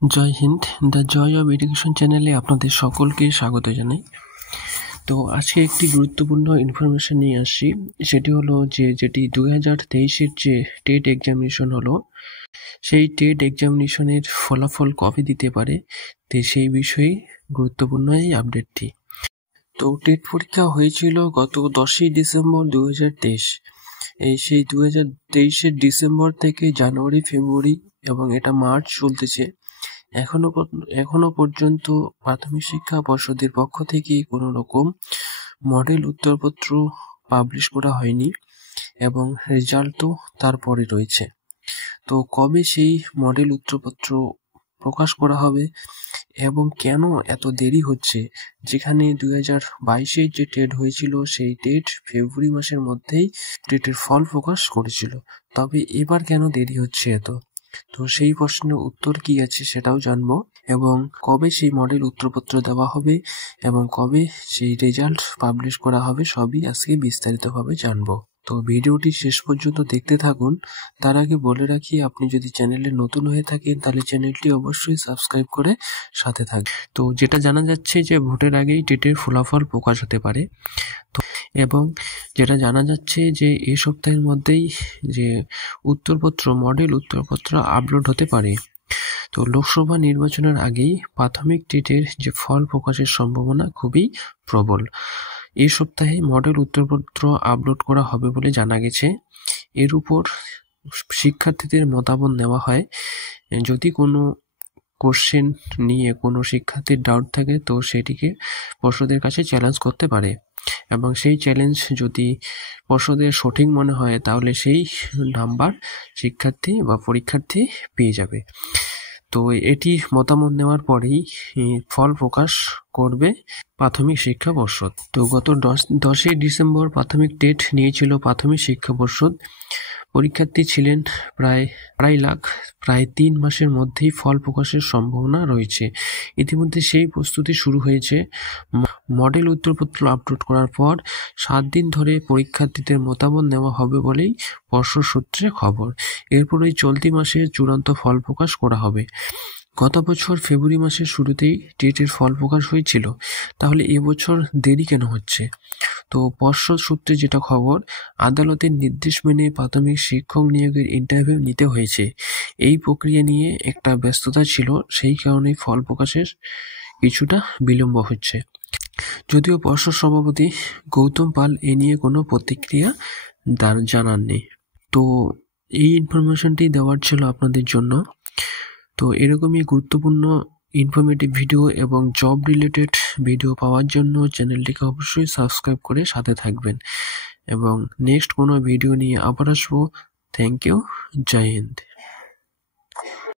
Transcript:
জয় হিন্দ, the joy of education চ্যানেলে আপনাদের সকলকে স্বাগত জানাই। তো আজকে একটি গুরুত্বপূর্ণ ইনফরমেশন নিয়ে আসছি। সেটি হলো যেটি 2023-এর যে টেট এক্সামিনেশন হলো, সেই টেট এক্সামিনেশনের ফলাফল কবে দিতে পারে, তো সেই বিষয়ে গুরুত্বপূর্ণ এই আপডেটটি। তো টেট পরীক্ষা হয়েছিল গত 10ই ডিসেম্বর 2023। সেই 2023-এর ডিসেম্বর থেকে জানুয়ারি, ফেব্রুয়ারি এবং এটা মার্চ চলতেছে। এখনো পর্যন্ত প্রাথমিক শিক্ষা পর্ষদের পক্ষ থেকে কোনো রকম মডেল উত্তরপত্র পাবলিশ করা হয়নি এবং রেজাল্টও তারপরে রয়েছে। তো কবে সেই মডেল উত্তরপত্র প্রকাশ করা হবে এবং কেন এত দেরি হচ্ছে, যেখানে 2022-এর যে টেট হয়েছিল সেই টেট ফেব্রুয়ারি মাসের মধ্যেই টেটের ফল প্রকাশ করেছিল, তবে এবার কেন দেরি হচ্ছে এত? তো সেই প্রশ্নের উত্তর কি আছে সেটাও জানবো, এবং কবে সেই মডেল উত্তরপত্র দেওয়া হবে এবং কবে সেই রেজাল্ট পাবলিশ করা হবে সবই আজকে বিস্তারিতভাবে জানবো। তো ভিডিওটি শেষ পর্যন্ত দেখতে থাকুন। তার আগে বলে রাখি, আপনি যদি চ্যানেলে নতুন হয়ে থাকেন তাহলে চ্যানেলটি অবশ্যই সাবস্ক্রাইব করে সাথে থাকবেন। তো যেটা জানা যাচ্ছে যে ভোটের আগেই টেটের ফলাফল প্রকাশ হতে পারে, এবং যেটা জানা যাচ্ছে যে এই সপ্তাহের মধ্যেই যে মডেল উত্তরপত্র আপলোড হতে পারে। তো লোকসভা নির্বাচনের আগেই প্রাথমিক টেটের যে ফল প্রকাশের সম্ভাবনা খুবই প্রবল। এই সপ্তাহে মডেল উত্তরপত্র আপলোড করা হবে বলে জানা গেছে। এর উপর শিক্ষার্থীদের মতামত নেওয়া হয়। যদি কোনো কোশ্চেন নিয়ে কোনো শিক্ষার্থীর ডাউট থাকে তো সেটিকে পর্ষদের কাছে চ্যালেঞ্জ করতে পারে, এবং সেই চ্যালেঞ্জ যদি পর্ষদের সঠিক মনে হয় তাহলে সেই নাম্বার শিক্ষার্থী বা পরীক্ষার্থী পেয়ে যাবে। তো এটি মতামত নেওয়ার পরেই ফল প্রকাশ করবে প্রাথমিক শিক্ষা পর্ষদ। তো গত 10ই ডিসেম্বর প্রাথমিক টেট নিয়েছিল প্রাথমিক শিক্ষা পর্ষদ। পরীক্ষার্থী ছিলেন প্রায় 2.5 লাখ। প্রায় 3 মাসের মধ্যেই ফল প্রকাশের সম্ভাবনা রয়েছে। ইতিমধ্যে সেই প্রস্তুতি শুরু হয়েছে। মডেল উত্তরপত্র আপলোড করার পর 7 দিন ধরে পরীক্ষার্থীদের মতামত নেওয়া হবে বলেই পর্ষদ সূত্রে খবর। এরপরই চলতি মাসে চূড়ান্ত ফল প্রকাশ করা হবে। গত বছর ফেব্রুয়ারি মাসের শুরুতেই টেটের ফল প্রকাশ হয়েছিল, তাহলে এবছর দেরি কেন হচ্ছে? তো পর্ষদ সূত্রে যেটা খবর, আদালতের নির্দেশ মেনে প্রাথমিক শিক্ষক নিয়োগের ইন্টারভিউ নিতে হয়েছে। এই প্রক্রিয়া নিয়ে একটা ব্যস্ততা ছিল, সেই কারণে ফল প্রকাশের কিছুটা বিলম্ব হচ্ছে। যদিও পর্ষদ সভাপতি গৌতম পাল এ নিয়ে কোনো প্রতিক্রিয়া জানাননি। তো এই ইনফরমেশনটি দেওয়ার ছিল আপনাদের জন্য। তো এরকমই গুরুত্বপূর্ণ ইনফরমেটিভ ভিডিও এবং জব রিলেটেড ভিডিও পাওয়ার জন্য চ্যানেলটিকে অবশ্যই সাবস্ক্রাইব করে সাথে থাকবেন, এবং নেক্সট কোনো ভিডিও নিয়ে আবার আসবো। Thank you. জয় হিন্দ।